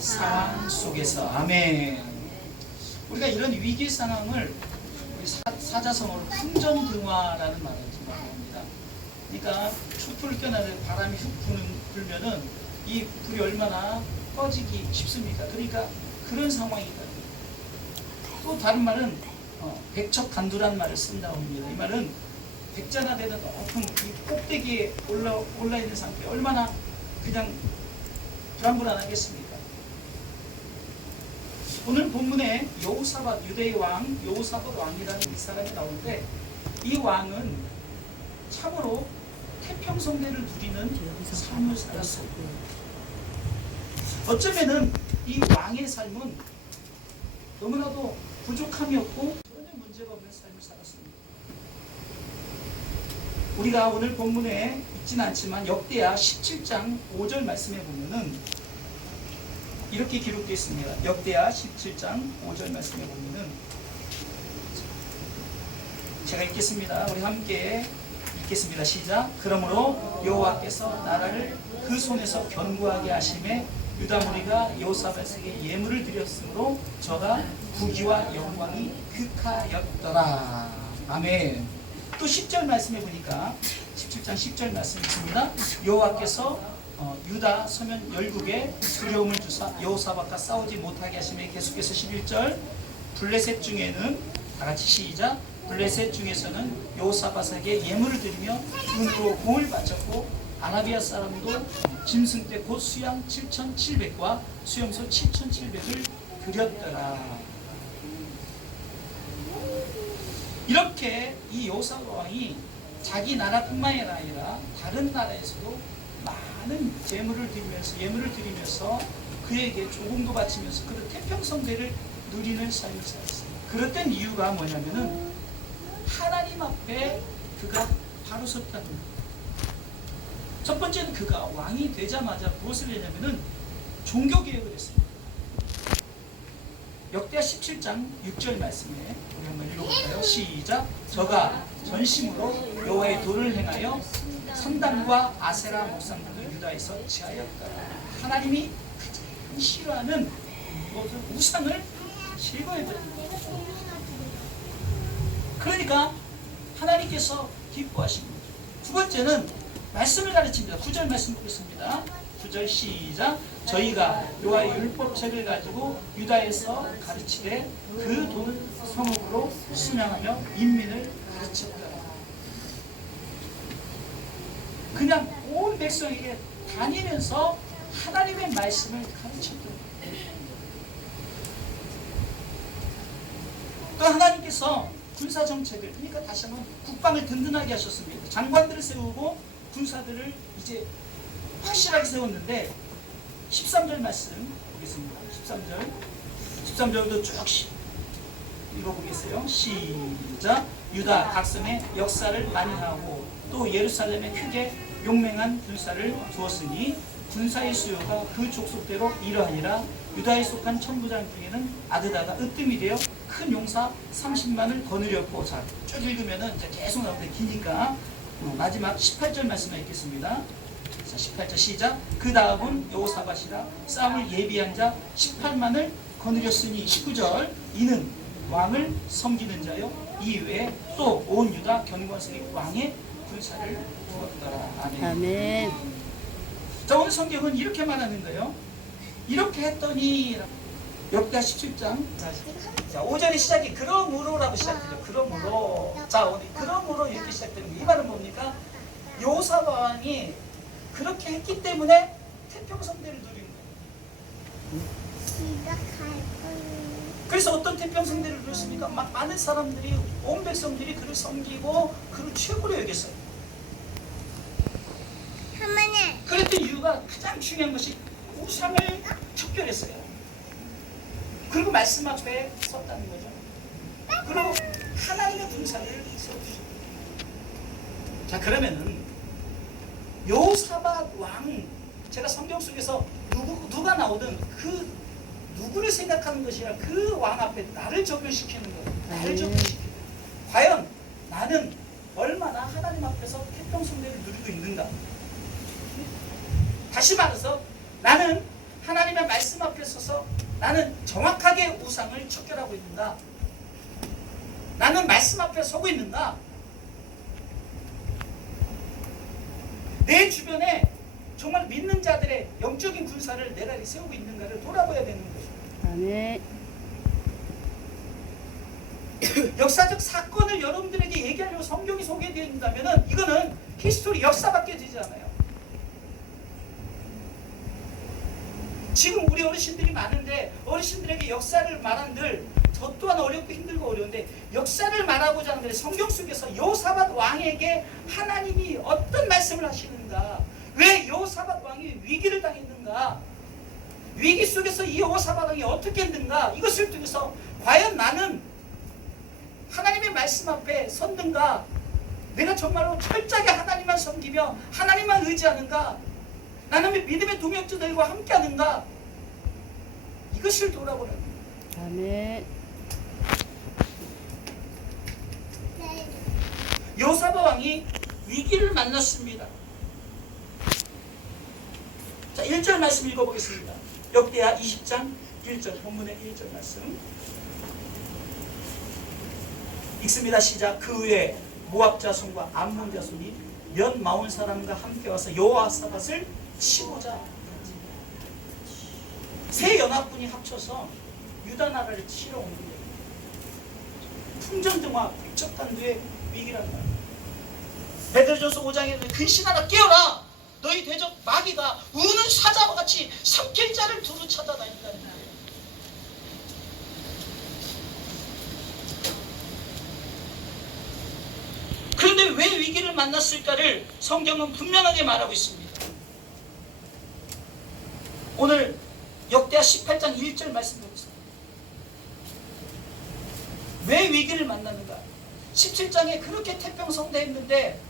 상황 속에서. 아멘. 우리가 이런 위기 상황을 우리 사자성어로 풍전등화라는 말을 합니다. 그러니까 촛불을 껴나는 바람이 훅 불면은 이 불이 얼마나 꺼지기 쉽습니까? 그러니까 그런 상황이다. 또 다른 말은 백척간두란 말을 쓴다고 합니다. 이 말은 백자가 되는 높은 이 꼭대기에 올라 있는 상태 얼마나 그냥 불안불안하겠습니까? 오늘 본문에 여호사밧 유대의 왕 여호사밧 왕이라는 이 사람이 나오는데 이 왕은 참으로 태평성대를 누리는 삶을 살았어요. 어쩌면은 이 왕의 삶은 너무나도 부족함이 없고 전혀 문제가 없는 삶을 살았습니다. 우리가 오늘 본문에 있지는 않지만 역대하 17장 5절 말씀에 보면은 이렇게 기록되어 있습니다. 역대하 17장 5절 말씀에 보면은 제가 읽겠습니다. 우리 함께 읽겠습니다. 시작. 그러므로 여호와께서 나라를 그 손에서 견고하게 하심에 유다 무리가 여호사밧에게 예물을 드렸으므로 저가 부귀와 영광이 극하였더라. 아멘. 또 10절 말씀해 보니까 17장 10절 말씀 있습니다. 여호와께서 유다 서면 열국에 두려움을 주사 여호사밧과 싸우지 못하게 하심에 계속해서 11절 블레셋 중에는 다같이 시작. 블레셋 중에서는 여호사밧에게 예물을 드리며 은으로 공을 바쳤고 아라비아 사람도 짐승 때 곧 수양 7,700과 수염소 7,700을 드렸더라. 이렇게 이 여호사밧 왕이 자기 나라뿐만이 아니라 다른 나라에서도 많은 예물을 드리면서 그에게 조공도 바치면서 그 태평성대를 누리는 삶을 살았어요. 그랬던 이유가 뭐냐면은 하나님 앞에 그가 바로 섰다는 거예요. 첫 번째는 그가 왕이 되자마자 무엇을 했냐면은 종교개혁을 했습니다. 역대하 17장 6절 말씀에 우리 한번 읽어볼까요? 시작. 저가 전심으로 여호와의 도를 행하여 성당과 아세라 목상 등을 유다에서 지하였더라. 하나님이 가장 싫어하는 우상을 제거해버립니다. 그러니까 하나님께서 기뻐하십니다. 두 번째는 말씀을 가르칩니다. 9절 말씀 보겠습니다. 9절 시작. 저희가 여호와의 율법책을 가지고 유다에서 가르치되 그 돈을 성읍으로 순양하며 인민을 가르쳤더라. 그냥 온 백성에게 다니면서 하나님의 말씀을 가르쳤더라. 또 하나님께서 군사정책을, 그러니까 다시 한번 국방을 든든하게 하셨습니다. 장관들을 세우고 군사들을 이제 확실하게 세웠는데 13절 말씀 보겠습니다. 13절도 쭉 읽어보겠어요. 시작. 유다 각성의 역사를 많이 하고 또 예루살렘에 크게 용맹한 군사를 두었으니 군사의 수요가 그 족속대로 이러하니라. 유다에 속한 천부장 중에는 아드다가 으뜸이 되어 큰 용사 30만을 거느렸고. 자, 쭉 읽으면은 이제 계속 나오는데 기니까 마지막 18절 말씀을 읽겠습니다. 자, 18절 시작. 그 다음은 여호사밧이라 싸움을 예비한 자 18만을 거느렸으니. 19절 이는 왕을 섬기는 자요 이 외에 또 온 유다 견고하시니 왕의 군사를 두었더라. 아멘. 아멘. 자, 오늘 성경은 이렇게 말하는 거예요. 이렇게 했더니 역대하 17장 자, 5절의 시작이 그러므로라고 시작되죠. 그러므로. 자, 우리 그러므로 이렇게 시작되는 거예요. 이 말은 뭡니까? 여호사밧 왕이 그렇게 했기 때문에 태평성대를 누린 거예요. 그래서 어떤 태평성대를 누렸습니까? 많은 사람들이, 온 백성들이 그를 섬기고 그를 최고로 여겼어요. 그랬던 이유가 가장 중요한 것이 우상을 척결했어요. 그리고 말씀 앞에 섰다는 거죠. 그리고 하나님의 군사를 세워주셨어요. 자, 그러면은 여호사밧 왕, 제가 성경 속에서 누가 나오든 그 누구를 생각하는 것이라 그 왕 앞에 나를 적용시키는 거예요. 나를 적용시키는 거예요. 과연 나는 얼마나 하나님 앞에서 태평성대를 누리고 있는가? 다시 말해서 나는 하나님의 말씀 앞에 서서 나는 정확하게 우상을 척결하고 있는가? 나는 말씀 앞에 서고 있는가? 내 주변에 정말 믿는 자들의 영적인 군사를 내가 세우고 있는가를 돌아봐야 되는 거죠. 아멘. 역사적 사건을 여러분들에게 얘기하려고 성경이 소개되어 있다면 이거는 히스토리 역사밖에 되지 않아요. 지금 우리 어르신들이 많은데 어르신들에게 역사를 말한들 저 또한 어렵고 힘들고 어려운데 역사를 말하고자 하는데 성경 속에서 여호사밧 왕에게 하나님이 어떤 말씀을 하시는가, 왜 여호사밧 왕이 위기를 당했는가, 위기 속에서 이 여호사밧 왕이 어떻게 했는가, 이것을 통해서 과연 나는 하나님의 말씀 앞에 섰는가, 내가 정말로 철저하게 하나님만 섬기며 하나님만 의지하는가, 나는 믿음의 동역자들과 함께하는가, 이것을 돌아보는 거예요. 아멘. 여호사밧 왕이 위기를 만났습니다. 자, 1절 말씀 읽어보겠습니다. 역대하 20장 1절, 본문의 1절 말씀 읽습니다. 시작. 그 후에 모압 자손과 암몬 자손이 몇 마흔 사람과 함께 와서 여호사밧을 치고자 하지. 세 연합군이 합쳐서 유다 나라를 치러 온 거예요. 풍전등화 백척단두의 위기란 말이에요. 베드로전서 5장에 근신하라 깨어라, 너희 대적 마귀가 우는 사자와 같이 삼킬 자를 두루 찾아다닌다는 거예요. 그런데 왜 위기를 만났을까를 성경은 분명하게 말하고 있습니다. 오늘 역대하 18장 1절 말씀 보겠습니다. 왜 위기를 만났는가? 17장에 그렇게 태평성대했는데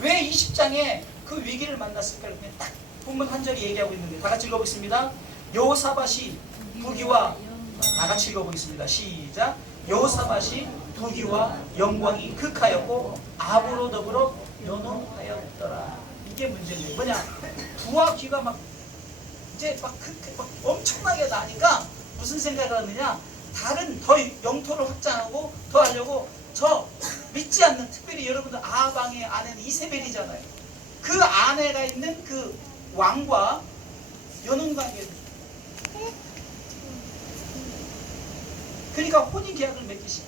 왜 20장에 그 위기를 만났을까를 딱 본문 한 절이 얘기하고 있는데 다 같이 읽어보겠습니다. 여호사밧이 부귀와, 다 같이 읽어보겠습니다. 시작. 여호사밧이 부귀와 영광이 극하였고 아합으로 더불어 연호하였더라. 이게 문제인데 뭐냐? 부와 귀가 막 이제 막 엄청나게 나니까 무슨 생각을 하느냐? 다른 더 영토를 확장하고 더 하려고 저 믿지 않는, 특별히 여러분들 아합 왕의 아내는 이세벨이잖아요. 그 아내가 있는 그 왕과 연혼관계를, 그러니까 혼인계약을 맺기시죠.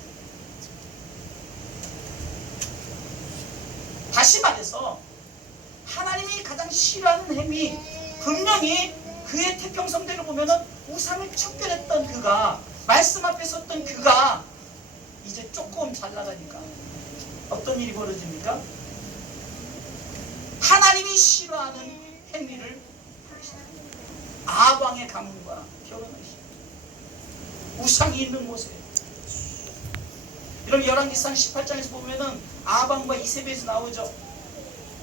다시 말해서 하나님이 가장 싫어하는 행위, 분명히 그의 태평성대를 보면은 우상을 척결했던 그가, 말씀 앞에 섰던 그가 이제 조금 잘 나가니까 어떤 일이 벌어집니까? 하나님이 싫어하는 행위를 아합 왕의 가문과 결혼하시고 우상이 있는 곳에, 이런 열왕기상 18장에서 보면은 아합 왕과 이세벨에서 나오죠.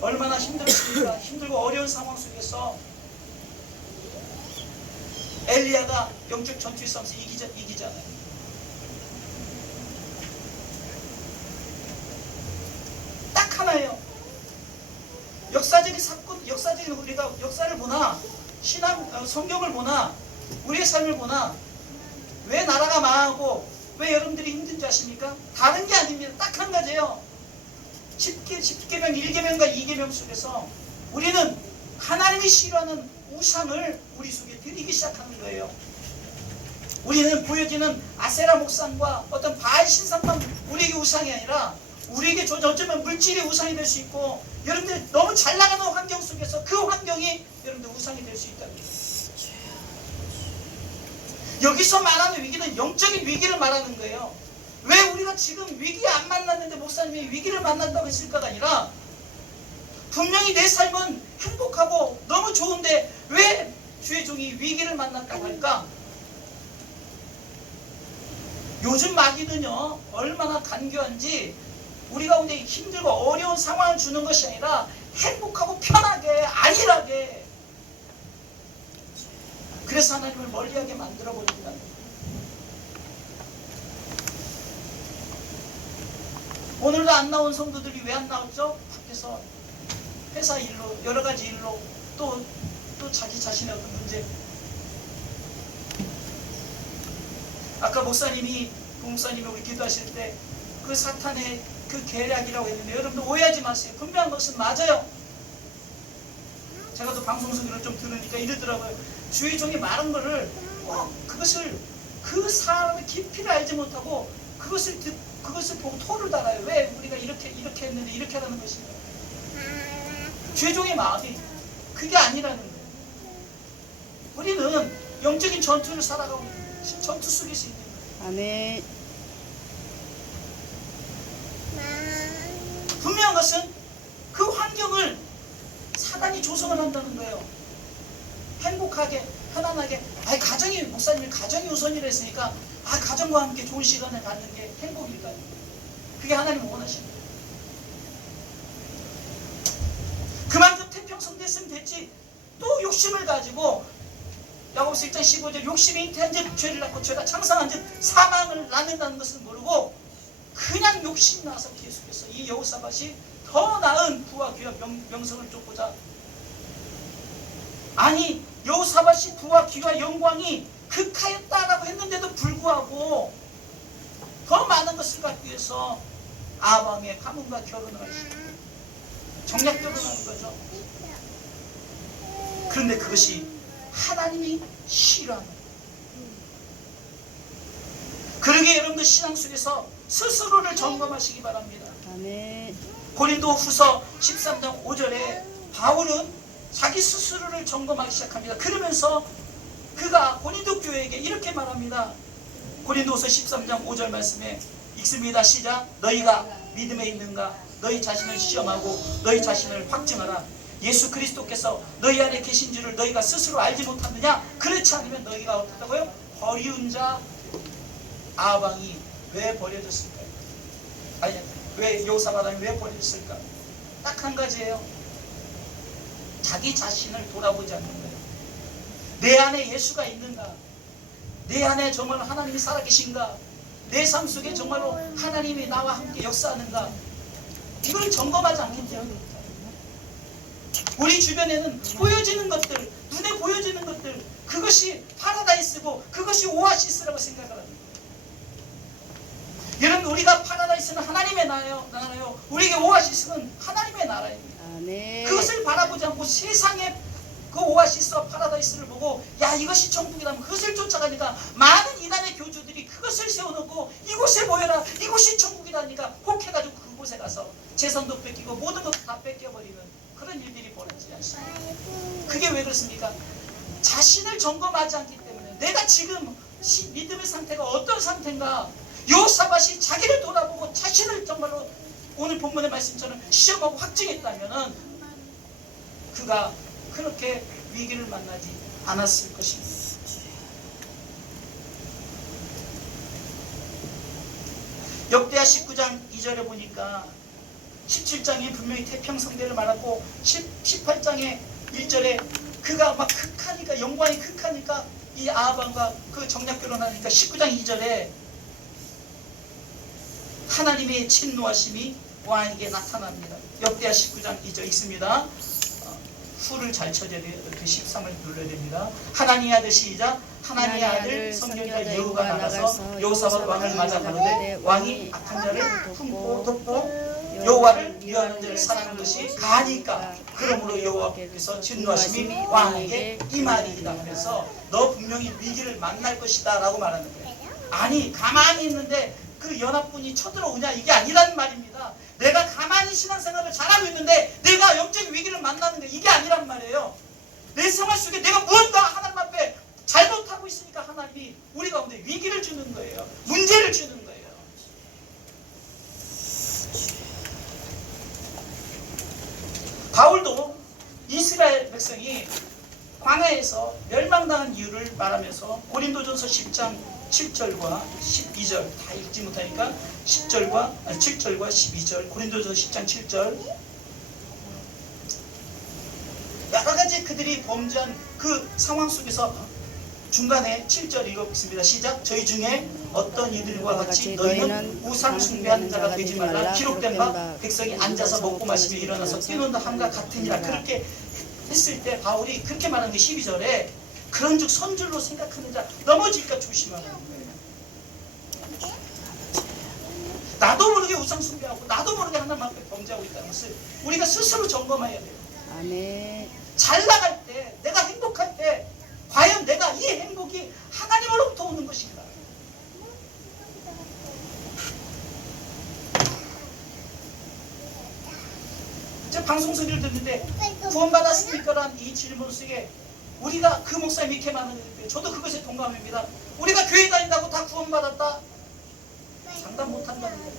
얼마나 힘들었습니까? 힘들고 어려운 상황 속에서 엘리야가 영적 전투의 싸움에서 이기잖아요. 딱 하나예요. 역사적인 사건, 역사적인 우리가 역사를 보나, 성경을 보나, 우리의 삶을 보나, 왜 나라가 망하고 왜 여러분들이 힘든지 아십니까? 다른 게 아닙니다. 딱 한 가지예요. 10계명 1계명과 2계명 속에서 우리는 하나님이 싫어하는 우상을 우리 속에 들이기 시작하는 거예요. 우리는 보여지는 아세라 목상과 어떤 바알 신상만 우리에게 우상이 아니라 우리에게 어쩌면 물질의 우상이 될 수 있고, 여러분들 너무 잘 나가는 환경 속에서 그 환경이 여러분들 우상이 될 수 있다는 거예요. 여기서 말하는 위기는 영적인 위기를 말하는 거예요. 왜 우리가 지금 위기에 안 만났는데 목사님이 위기를 만난다고 했을까가 아니라, 분명히 내 삶은 행복하고 너무 좋은데 왜 주의 종이 위기를 만났다고 할까? 요즘 마귀는요 얼마나 간교한지, 우리 가운데 힘들고 어려운 상황을 주는 것이 아니라 행복하고 편하게 안일하게, 그래서 하나님을 멀리하게 만들어버린다는 거예요. 오늘도 안 나온 성도들이 왜 안 나왔죠? 밖에서 회사 일로, 여러 가지 일로, 또 자기 자신의 어떤 문제, 아까 목사님이 우리 기도하실 때 그 사탄의 그 계략이라고 했는데 여러분들 오해하지 마세요. 분명한 것은 맞아요. 제가 또 방송 소리를 좀 들으니까 이러더라고요. 주의 종이 말한 거를 그것을 그 사람의 깊이를 알지 못하고 그것을 보고 토를 달아요. 왜 우리가 이렇게 했는데 이렇게 하라는 것인가? 주의 종의 마음이 그게 아니라는 거예요. 우리는 영적인 전투를 살아가고 전투 속에서 있는 거예요. 아멘. 분명한 것은 그 환경을 사단이 조성을 한다는 거예요. 행복하게, 편안하게. 가정이, 목사님이 가정이 우선이라 했으니까, 가정과 함께 좋은 시간을 갖는 게 행복일까요? 그게 하나님 원하시는 거예요. 그만큼 태평성 됐으면 됐지, 또 욕심을 가지고, 야고보서 1장 15절, 욕심이 잉태한 즉 죄를 낳고 죄가 창성한 즉 사망을 낳는다는 것을 모르고, 그냥 욕심 나서 계속해서 이 여호사밧이 더 나은 부와 귀와 명성을 쫓고자, 아니 여호사밧이 부와 귀와 영광이 극하였다라고 했는데도 불구하고 더 많은 것을 갖기 위해서 아방의 가문과 결혼을 하시고 정략 결혼하는 거죠. 그런데 그것이 하나님이 싫어하는 거예요. 그러게 여러분들 신앙 속에서 스스로를 점검하시기 바랍니다. 아멘. 고린도 후서 13장 5절에 바울은 자기 스스로를 점검하기 시작합니다. 그러면서 그가 고린도 교회에게 이렇게 말합니다. 고린도후서 13장 5절 말씀에 읽습니다. 시작. 너희가 믿음에 있는가? 너희 자신을 시험하고 너희 자신을 확증하라. 예수 그리스도께서 너희 안에 계신 줄을 너희가 스스로 알지 못하느냐? 그렇지 않으면 너희가 어떻다고요? 버리운 자 아방이 왜 버려졌을까요? 아니, 왜 여호사밧이 왜 버려졌을까? 딱 한 가지예요. 자기 자신을 돌아보지 않는 거예요. 내 안에 예수가 있는가? 내 안에 정말 하나님이 살아계신가? 내 삶 속에 정말로 하나님이 나와 함께 역사하는가? 이걸 점검하지 않기 때문에 우리 주변에는 보여지는 것들, 눈에 보여지는 것들, 그것이 파라다이스고 그것이 오아시스라고 생각을 합니다. 여러분, 우리가 파라다이스는 하나님의 나라요. 우리에게 오아시스는 하나님의 나라입니다. 아멘. 그것을 바라보지 않고 세상의 그 오아시스와 파라다이스를 보고 이것이 천국이라면 그것을 쫓아가니까 많은 이단의 교주들이 그것을 세워놓고 이곳에 모여라, 이곳이 천국이라니까 혹해가지고 그곳에 가서 재산도 뺏기고 모든 것도 다 뺏겨버리는 그런 일들이 벌어지지 않습니까? 그게 왜 그렇습니까? 자신을 점검하지 않기 때문에 내가 지금 믿음의 상태가 어떤 상태인가, 여호사밧이 자기를 돌아보고 자신을 정말로 오늘 본문의 말씀처럼 시험하고 확증했다면 그가 그렇게 위기를 만나지 않았을 것입니다. 역대하 19장 2절에 보니까 17장에 분명히 태평성대를 말하고 18장에 1절에 그가 막 극하니까, 영광이 극하니까 이 아하방과 그 정략 결혼하니까 19장 2절에 하나님의 진노하심이 왕에게 나타납니다. 역대하 19장 2절 있습니다. 후를 잘 쳐줘야 돼요. 그 13을 눌러야 됩니다. 하나님의 아들 시작. 하나님의 아들 선견자 예후가 나가서 여호사밧 왕을 맞아 가로되 왕이 악한 자를 품고 돕고 여호와를 미워하는 자를 사랑하는 것이 가니까 그러므로 여호와께서 진노하심이 왕에게 임하리이다 하면서 너 분명히 위기를 만날 것이다 라고 말하는 거예요. 아니, 가만히 있는데 그 연합군이 쳐들어오냐, 이게 아니라는 말입니다. 내가 가만히 신앙생활을 잘하고 있는데 내가 영적인 위기를 만나는 게 이게 아니란 말이에요. 내 생활 속에 내가 무언가 하나님 앞에 잘못하고 있으니까 하나님이 우리 가운데 위기를 주는 거예요. 문제를 주는 거예요. 바울도 이스라엘 백성이 광야에서 멸망당한 이유를 말하면서 고린도전서 10장 7절과 12절 다 읽지 못하니까 7절과 12절 고린도전서 10장 7절 여러가지 그들이 범죄한 그 상황 속에서 중간에 7절 읽어보겠습니다. 시작. 저희 중에 어떤 이들과 같이 너희는 우상 숭배하는 자가 되지 말라. 기록된 바 백성이 앉아서 먹고 마시며 일어나서 뛰노는 함과 같으니라. 그렇게 했을 때 바울이 그렇게 말하는 게 12절에 그런즉 선줄로 생각하는 자 넘어질까 조심하라는 거예요. 나도 모르게 우상 숭배하고 나도 모르게 하나님 앞에 범죄하고 있다는 것을 우리가 스스로 점검해야 돼요. 아멘. 잘 나갈 때, 내가 행복할 때 과연 내가 이 행복이 하나님으로부터 오는 것인가? 제가 방송 소리를 듣는데 구원받았습니까? 라는 이 질문 속에 우리가 그 목사님 이렇게 말하는데 저도 그것에 동감합니다. 우리가 교회 다닌다고 다 구원받았다? 장담 못한다는 거예요.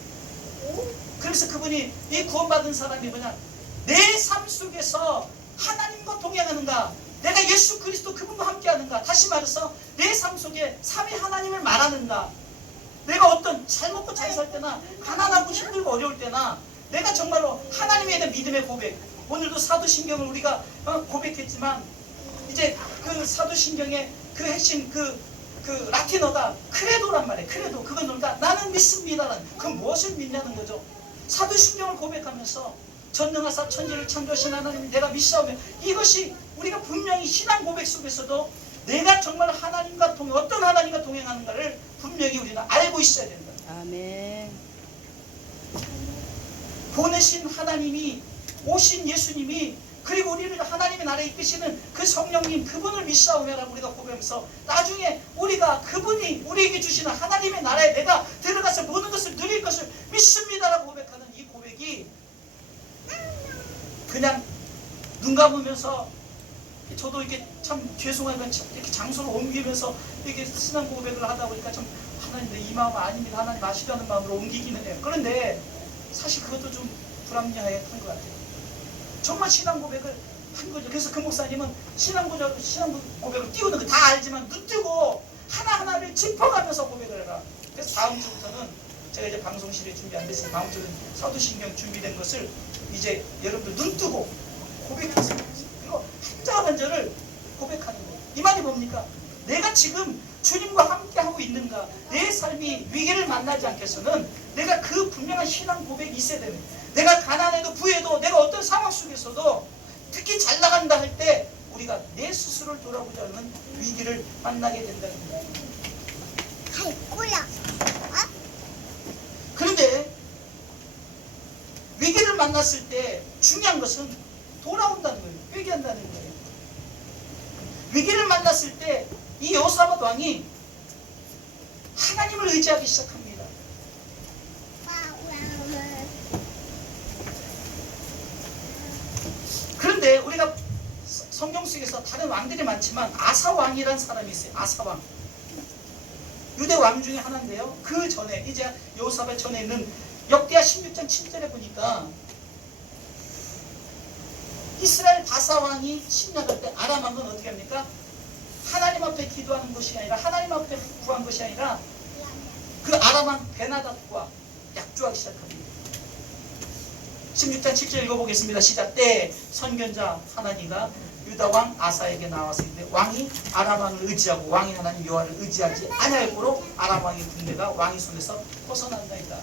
그래서 그분이 이 구원받은 사람이 뭐냐, 내 삶 속에서 하나님과 동행하는가, 내가 예수 그리스도 그분과 함께하는가, 다시 말해서 내 삶 속에 삼위 하나님을 말하는가, 내가 어떤 잘 먹고 잘 살 때나 가난하고 힘들고 어려울 때나 내가 정말로 하나님에 대한 믿음의 고백, 오늘도 사도신경을 우리가 고백했지만 이제 그 사도신경의 그 핵심 그 라틴어가 크레도란 말이에요. 크레도. 그건 뭔가 나는 믿습니다라는, 그건 무엇을 믿냐는 거죠. 사도신경을 고백하면서 전능하사 천지를 창조하신 하나님 내가 믿사오며, 이것이 우리가 분명히 신앙 고백 속에서도 내가 정말 하나님과 어떤 하나님과 동행하는가를 분명히 우리는 알고 있어야 된다. 아멘. 보내신 하나님이, 오신 예수님이, 그리고 우리를 하나님의 나라에 이끄시는 그 성령님, 그분을 믿사오며라고 우리가 고백하면서 나중에 우리가 그분이 우리에게 주시는 하나님의 나라에 내가 들어가서 모든 것을 누릴 것을 믿습니다라고 고백하는 이 고백이 그냥 눈 감으면서, 저도 이렇게 참 죄송하면 이렇게 장소를 옮기면서 이렇게 신앙 고백을 하다 보니까 좀 하나님 내 이 마음 아닙니다, 하나님 아시라는 마음으로 옮기기는 해요. 그런데 사실 그것도 좀 불합리한 것 같아요. 정말 신앙 고백을 한 거죠. 그래서 그 목사님은 신앙 고백을 띄우는 거 다 알지만 눈 뜨고 하나하나를 짚어가면서 고백을 해라. 그래서 다음 주부터는 제가 이제 방송실에 준비 안 됐으니 다음 주는 사도신경 준비된 것을 이제 여러분들 눈 뜨고 고백했습니다. 그리고 한 절 한 절을 고백하는 거예요. 이 말이 뭡니까? 내가 지금 주님과 함께 하고 있는가? 내 삶이 위기를 만나지 않겠어는 내가 그 분명한 신앙 고백이 있어야 되는 거예요. 내가 가난해도 부해도 내가 어떤 상황 속에서도 특히 잘 나간다 할 때 우리가 내 스스로를 돌아보지 않는 위기를 만나게 된다는 거예요. 그런데 위기를 만났을 때 중요한 것은 돌아온다는 거예요. 회개한다는 거예요. 위기를 만났을 때 이 여호사밧 왕이 하나님을 의지하기 시작합니다. 그런데 우리가 성경 속에서 다른 왕들이 많지만 아사왕이라는 사람이 있어요. 아사왕. 유대 왕 중에 하나인데요. 그 전에 이제 여호사밧 전에 있는 역대하 16장 7절에 보니까 이스라엘 바사왕이 침략할 때 아람 왕은 어떻게 합니까? 하나님 앞에 기도하는 것이 아니라, 하나님 앞에 구한 것이 아니라 그 아람 왕 베나닷과 약조하기 시작합니다. 16장 7절 읽어보겠습니다. 시작. 때 선견자 하나니가 유다 왕 아사에게 나와서 이르되 왕이 아람 왕을 의지하고 왕이 하나님 여호와를 의지하지 아니할 고로 아람 왕의 군대가 왕의 손에서 벗어난다이다.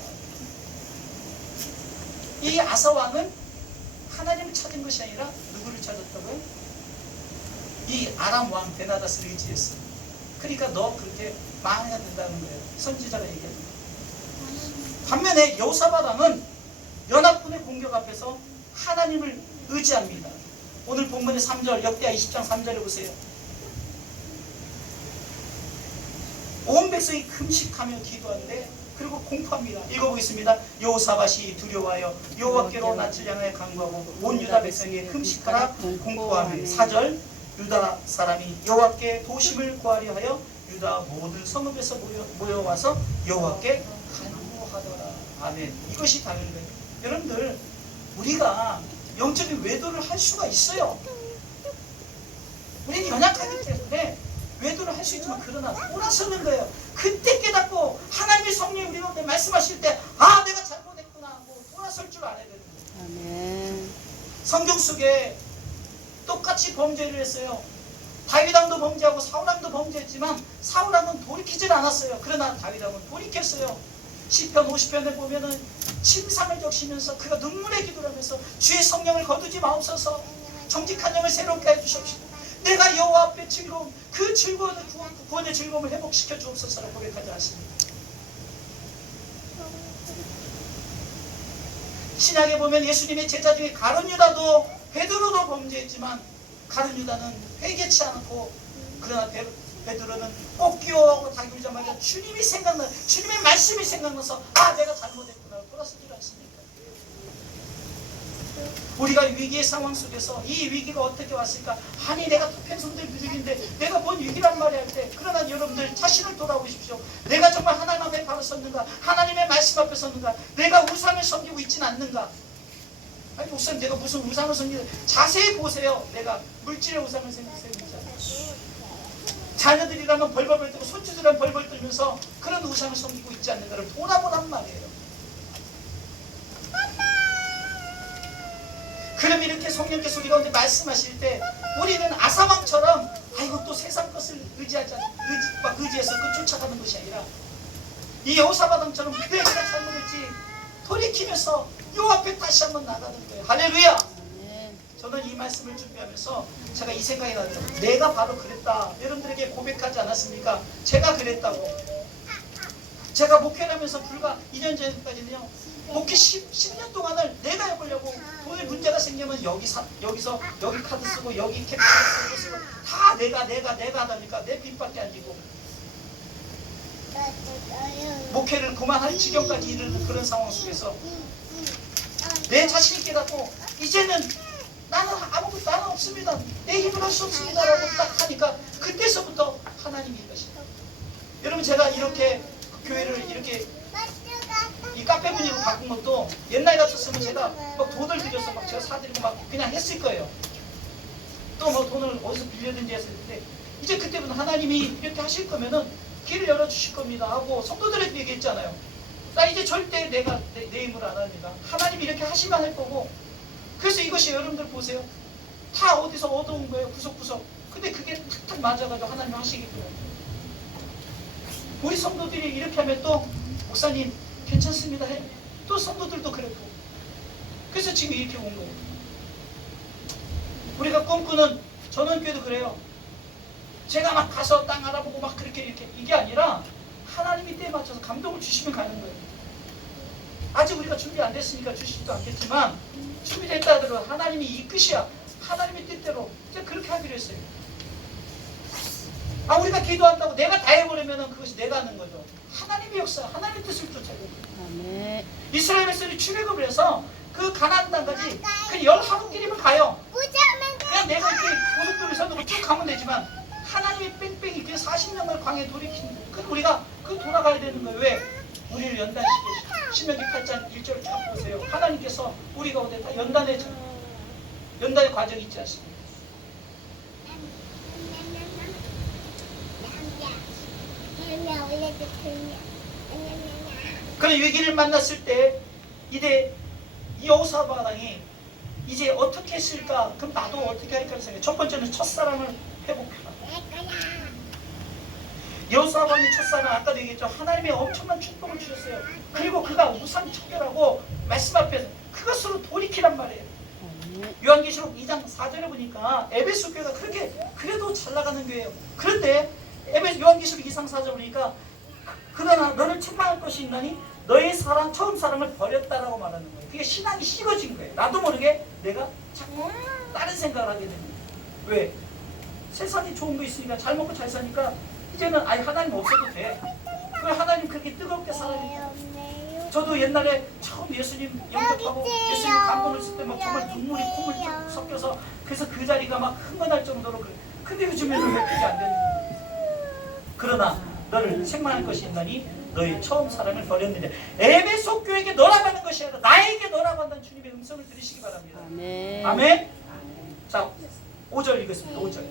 이 아사 왕은 하나님을 찾은 것이 아니라 누구를 찾았다고요? 이 아람 왕 베나닷을 의지했어. 그러니까 너 그렇게 망해야 된다는 거예요. 선지자가 얘기합니다. 반면에 여호사밧 왕은 연합군의 공격 앞에서 하나님을 의지합니다. 오늘 본문의 3절, 역대하 20장 3절에 보세요. 온 백성이 금식하며 기도하는데, 그리고 공포합니다. 읽어보겠습니다. 여호사밧이 두려워하여 여호와께로 낯을 향하여 간구하고 온 유다 백성이 금식하라 공포하며. 4절, 유다 사람이 여호와께 도심을 구하려 하여 유다 모든 성읍에서 모여와서 여호와께 간구하더라. 아멘. 이것이 당연한 거예요. 여러분들, 우리가 영적인 외도를 할 수가 있어요. 우리는 연약하기 때문에 외도를 할 수 있지만, 그러나 돌아서는 거예요. 그때 깨닫고 하나님의 성령이 우리한테 말씀하실 때, 아, 내가 잘못했구나 하고 돌아설 줄 알아야 되는 거예요. 아멘. 성경 속에 똑같이 범죄를 했어요. 다윗왕도 범죄하고 사울왕도 범죄했지만 사울왕은 돌이키질 않았어요. 그러나 다윗왕은 돌이켰어요. 시편 50편에 보면은 침상을 적시면서 그가 눈물의 기도를 하면서 주의 성령을 거두지 마옵소서, 정직한 영을 새롭게 해주십시오. 내가 여호와 앞에 즐거움, 그 즐거운 구원의 즐거움을 회복시켜 주옵소서라고 고백하지 않습니다. 신약에 보면 예수님의 제자 중에 가룟 유다도 베드로도 범죄했지만 가룟 유다는 회개치 않고 그러나 베드로는 꼭 끼워하고 다기자마자 주님의 말씀이 생각나서 아 내가 잘못했구나 돌아서질 않습니까? 우리가 위기의 상황 속에서 이 위기가 어떻게 왔을까? 아니 내가 편성될 부족인데 내가 뭔 위기란 말이야 할 때 그러나 여러분들 자신을 돌아보십시오. 내가 정말 하나님 앞에 바로 섰는가? 하나님의 말씀 앞에 섰는가? 내가 우상을 섬기고 있지는 않는가? 아니 목사님 내가 무슨 우상을 섬기는 자세히 보세요. 내가 물질의 우상을 섬기지 않아요. 자녀들이라면 벌벌 떨고 손주들이라면 벌벌 떨면서 그런 우상을 섬기고 있지 않는가를 돌아보란 말이에요. 그럼 이렇게 성령께서 우리 가운데 말씀하실 때 우리는 아사망처럼 아이고 또 세상 것을 의지해서 그 쫓아가는 것이 아니라 이 여호사밧왕처럼 그래 내가 잘못했지 돌이키면서 요 앞에 다시 한번 나가는 거예요. 할렐루야. 저는 이 말씀을 준비하면서 제가 이 생각이 나죠. 내가 바로 그랬다. 여러분들에게 고백하지 않았습니까? 제가 그랬다고. 제가 목회를 하면서 불과 2년 전까지는요. 목회 10년 동안을 내가 해보려고 돈에 문제가 생기면 여기서 여기 카드 쓰고 여기 캐피탈 쓰고 다 내가 하다니까 내 빚밖에 안 지고 목회를 그만할 지경까지 이르는 그런 상황 속에서 내 자신이 깨닫고 이제는 나는 없습니다. 내 힘으로 할 수 없습니다. 라고 딱 하니까 그때서부터 하나님이 이것이다. 여러분 제가 이렇게 교회를 이렇게 이 카페 분위기로 바꾼 것도 옛날 같았으면 제가 막 돈을 들여서 막 제가 사드리고 막 그냥 했을 거예요. 또 뭐 돈을 어디서 빌려든지 했을 텐데 이제 그때부터 하나님이 이렇게 하실 거면은 길을 열어주실 겁니다 하고 성도들에게 얘기했잖아요. 나 이제 절대 내가 내 힘으로 안 합니다. 하나님이 이렇게 하시면 할 거고 그래서 이것이 여러분들 보세요. 다 어디서 얻어온 거예요. 구석구석. 근데 그게 탁탁 맞아가지고 하나님 하시겠고요. 우리 성도들이 이렇게 하면 또 목사님 괜찮습니다 해. 또 성도들도 그랬고. 그래서 지금 이렇게 온 거예요. 우리가 꿈꾸는 전원교회도 그래요. 제가 막 가서 땅 알아보고 막 그렇게 이렇게 이게 아니라 하나님이 때에 맞춰서 감동을 주시면 가는 거예요. 아직 우리가 준비 안 됐으니까 주시지도 않겠지만 준비됐다 하더라도 하나님이 이 끝이야. 하나님의 뜻대로 이제 그렇게 하기로 했어요. 아 우리가 기도한다고 내가 다 해버리면 그것이 내가 하는 거죠. 하나님의 역사, 하나님의 뜻을 쫓아가고 이스라엘 백성이 출애굽을 해서 그 가나안 땅까지 그 11길이면 가요. 그냥 내가 이렇게 고속도로 선도로 쭉 가면 되지만 하나님이 뺑뺑이 그 40년을 광야에 돌이키는 거예요. 그럼 우리가 그 돌아가야 되는 거예요. 왜? 우리를 연단시키시고 신명기 8장 1절을 쫙 보세요. 하나님께서 우리 가운데 다 연단의 과정이 있지 않습니까? 그런 위기를 만났을 때 이제 여호사밧왕이 이제 어떻게 했을까? 그럼 나도 어떻게 할까 생각해. 첫 번째는 첫사랑을 회복해라. 여호사밧왕이 첫사랑 아까도 얘기했죠. 하나님의 엄청난 축복을 주셨어요. 그리고 그가 우상 척결하고 말씀 앞에서 그것으로 돌이키란 말이에요. 요한계시록 2장 4절에 보니까 에베소 교회가 그렇게 그래도 잘 나가는 교회예요. 그런데 요한계시록 2장 4절 보니까 그러나 너를 책망할 것이 있나니 너의 처음 사랑을 버렸다라고 말하는 거예요. 그게 신앙이 식어진 거예요. 나도 모르게 내가 자꾸 다른 생각을 하게 되는 거예요. 왜? 세상에 좋은 거 있으니까 잘 먹고 잘 사니까 이제는 아예 하나님 없어도 돼. 왜 하나님 그렇게 뜨겁게 살아야 저도 옛날에 처음 예수님 영접하고 예수님 감동을 했을 때 막 정말 눈물이 콧물 섞여서 그래서 그 자리가 막 흥건할 정도로 그래. 근데 요즘에는 왜 그게 안 되는 거야? 그러나 너를 책망할 것이 있나니 너의 처음 사랑을 버렸는데 에베소 교회에게 너라고 하는 것이 아니라 나에게 너라고 한다는 주님의 음성을 들으시기 바랍니다. 아멘. 아멘. 자 5절 읽겠습니다. 5절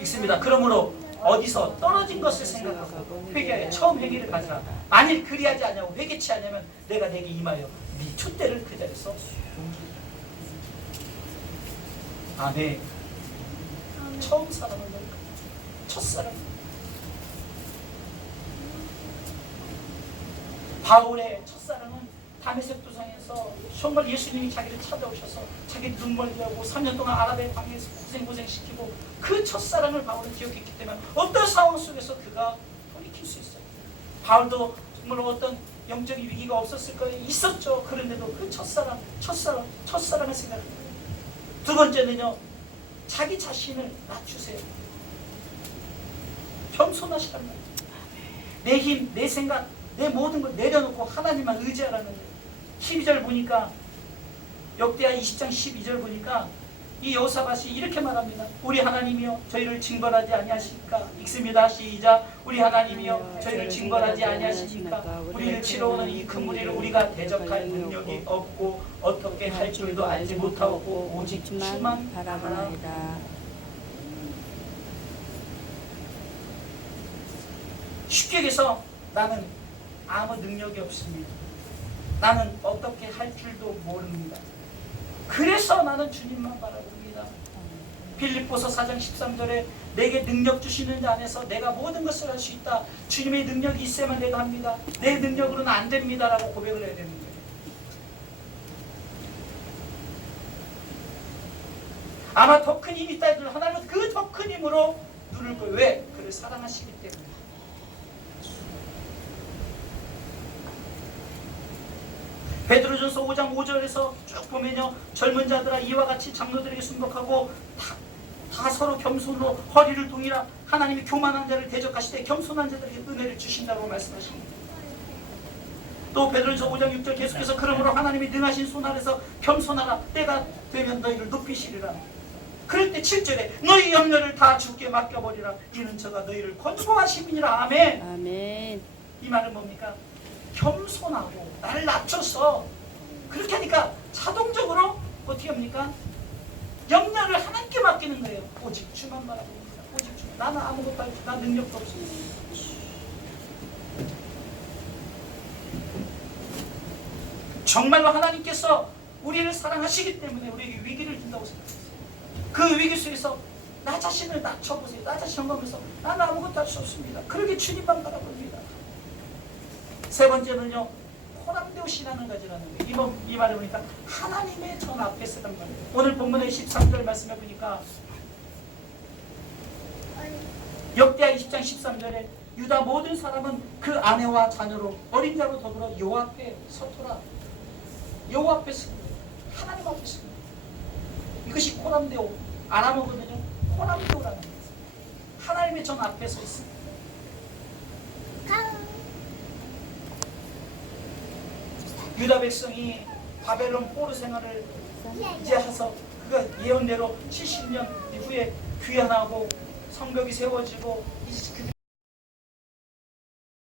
읽습니다. 그러므로 어디서 떨어진 것을 생각하고 회개하여 처음 회개를 가져라. 만일 그리하지 않냐고 회개치 않으면 내가 내게 임하여 네 촛대를 그 자리에서 옮기리라. 아멘. 처음 사랑을 버릴까? 첫사랑. 바울의 첫사랑은 다메섹 도상에서 정말 예수님이 자기를 찾아오셔서 자기 눈물 흘리고 3년 동안 아랍의 광야에서 고생시키고 그 첫사랑을 바울은 기억했기 때문에 어떤 상황 속에서 그가 돌이킬 수 있어요. 바울도 정말 어떤 영적인 위기가 없었을 거예요. 있었죠. 그런데도 그 첫사랑을 생각합니다. 두 번째는요, 자기 자신을 낮추세요. 겸손하시란 말이에요. 내 힘, 내 생각, 내 모든 걸 내려놓고 하나님만 의지하라는 거예요. 12절 보니까, 역대하 20장 12절 보니까 이 여호사밧이 이렇게 말합니다. 우리 하나님이여 저희를 징벌하지 아니하십니까? 읽습니다. 시작. 우리 하나님이여 저희를 징벌하지 아니하십니까? 우리를 치러 오는 이 큰 무리를 우리가 대적할 능력이 없고 어떻게 할 줄도 알지 못하고 오직 주만 바라보나이다. 쉽게 얘기해서 나는 아무 능력이 없습니다. 나는 어떻게 할 줄도 모릅니다. 그래서 나는 주님만 바라봅니다. 빌립보서 4장 13절에 내게 능력 주시는 자 안에서 내가 모든 것을 할 수 있다. 주님의 능력이 있어야만 내가 합니다. 내 능력으로는 안 됩니다. 라고 고백을 해야 되는 거예요. 아마 더 큰 힘이 있다 해도 하나님은 그 더 큰 힘으로 누를 거예요. 왜? 그를 사랑하시기 때문에. 베드로전서 5장 5절에서 쭉 보면요, 젊은 자들아 이와 같이 장로들에게 순복하고 다 서로 겸손으로 허리를 동이라 하나님이 교만한 자를 대적하시되 겸손한 자들에게 은혜를 주신다고 말씀하십니다. 또 베드로전서 5장 6절 계속해서 그러므로 하나님이 능하신 손 아래서 겸손하라. 때가 되면 너희를 높이시리라. 그럴 때 7절에 너희 염려를 다 주께 맡겨버리라. 이는 저가 너희를 권고하심이니라. 아멘. 아멘. 이 말은 뭡니까? 겸손하고 나를 낮춰서 그렇게 하니까 자동적으로 어떻게 합니까? 염려를 하나님께 맡기는 거예요. 오직 주만 바라봅니다. 오직 주만. 나는 아무것도 할 줄, 난 능력도 없습니다. 정말로 하나님께서 우리를 사랑하시기 때문에 우리에게 위기를 준다고 생각했어요. 그 위기 속에서 나 자신을 낮춰보세요. 나 자신 점검해서 나는 아무것도 할 수 없습니다. 그러게 주님만 바라봅니다. 세 번째는요, 호람되오시라는 가지라는 거예요. 이 말을 보니까 하나님의 전 앞에 서란 말이에요. 오늘 본문의 13절 말씀해 보니까 역대하 20장 13절에 유다 모든 사람은 그 아내와 자녀로 어린 자로 더불어 여호와 앞에 서토라. 여호와 앞에 서 하나님 앞에 서 이것이 호람되오. 아람어거든요. 호람되오라는 거예요. 하나님의 전 앞에 서 있습니다. 유다 백성이 바벨론 포로 생활을 이제 해서 그가 예언대로 70년 이후에 귀환하고 성벽이 세워지고